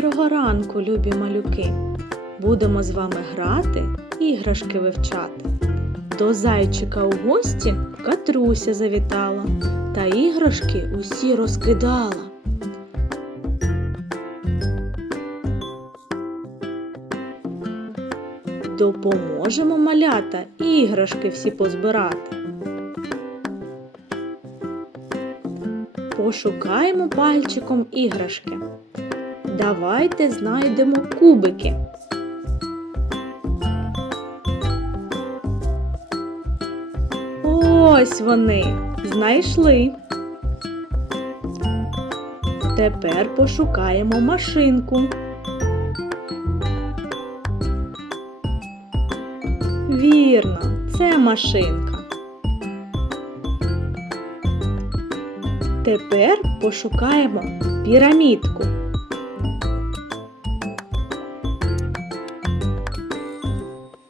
Доброго ранку, любі малюки! Будемо з вами грати, іграшки вивчати. До зайчика у гості Катруся завітала, та іграшки усі розкидала. Допоможемо малята іграшки всі позбирати. Пошукаємо пальчиком іграшки. Давайте знайдемо кубики. Ось вони знайшли. Тепер пошукаємо машинку. Вірно, це машинка. Тепер пошукаємо пірамідку.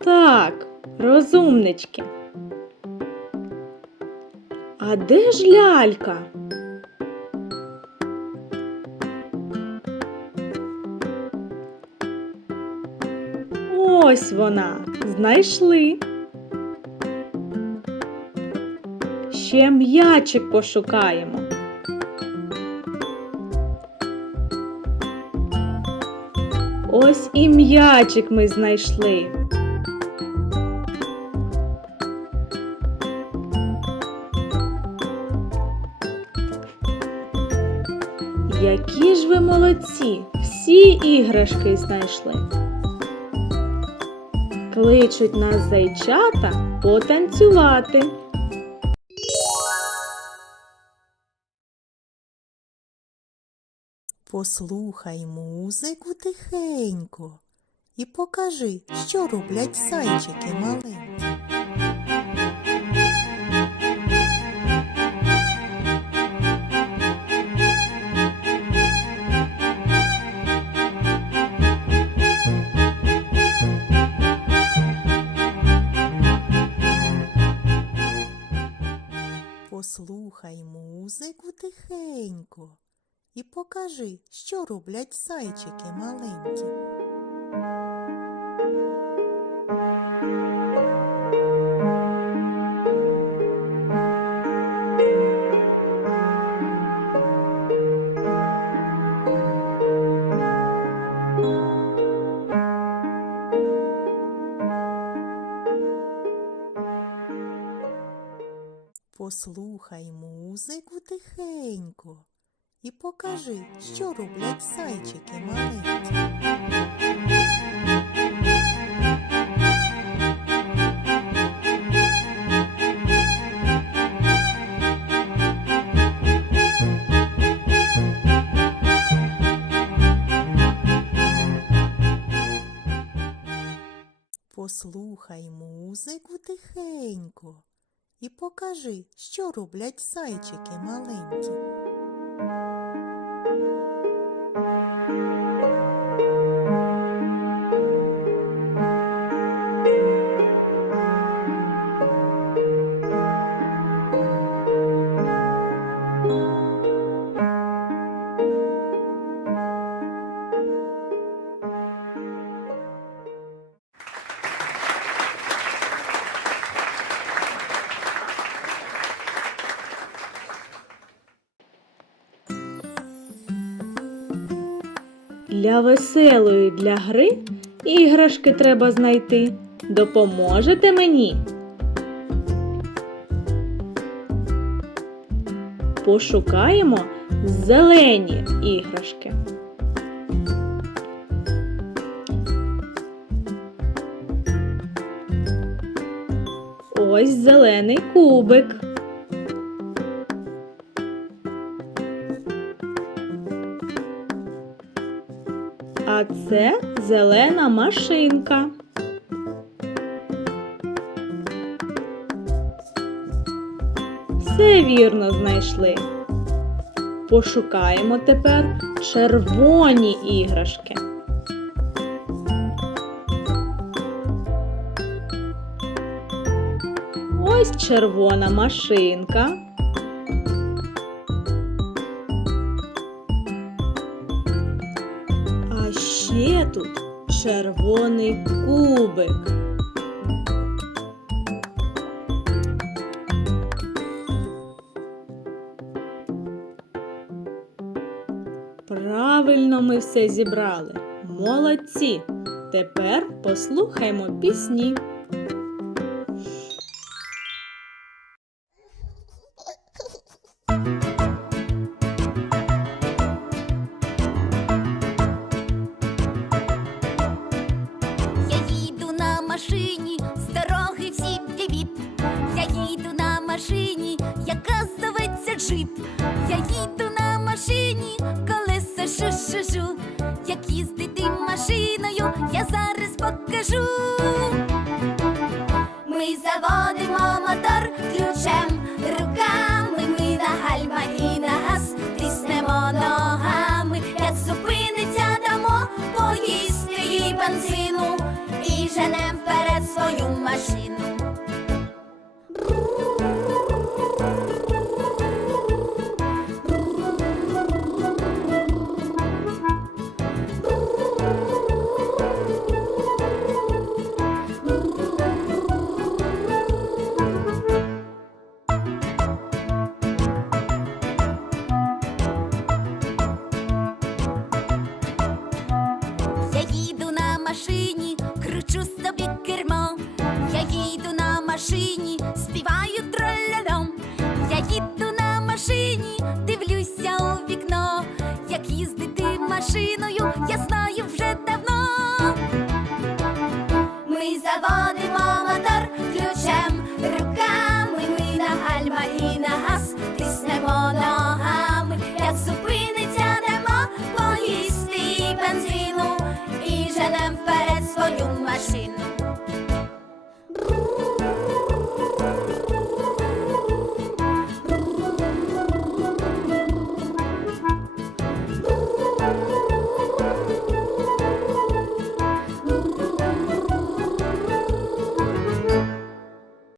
Так, розумнички. А де ж лялька? Ось вона, знайшли. Ще м'ячик пошукаємо. Ось і м'ячик ми знайшли. Які ж ви молодці! Всі іграшки знайшли. Кличуть нас зайчата потанцювати. Послухай музику тихенько і покажи, що роблять зайчики маленькі. Тихенько і покажи, що роблять зайчики маленькі. Послухай музику тихенько і покажи, що роблять зайчики маленькі. Послухай музику тихенько і покажи, що роблять зайчики маленькі. Для веселої для гри іграшки треба знайти. Допоможете мені? Пошукаємо зелені іграшки. Ось зелений кубик. А це зелена машинка. Все вірно знайшли. Пошукаємо тепер червоні іграшки. Ось червона машинка. Червоний кубик. Правильно ми все зібрали. Молодці. Тепер послухаймо пісні. Шу-шу-шу. Як їздити машиною, я зараз покажу. Ми заводимо мотор ключем руками. Ми на гальма і на газ тиснемо ногами. Як зупиниться, дамо поїсти їй бензину і женем вперед свою машину. дуже давно. Ми заводимо мотор ключем руками, ми на гальма і на гальма.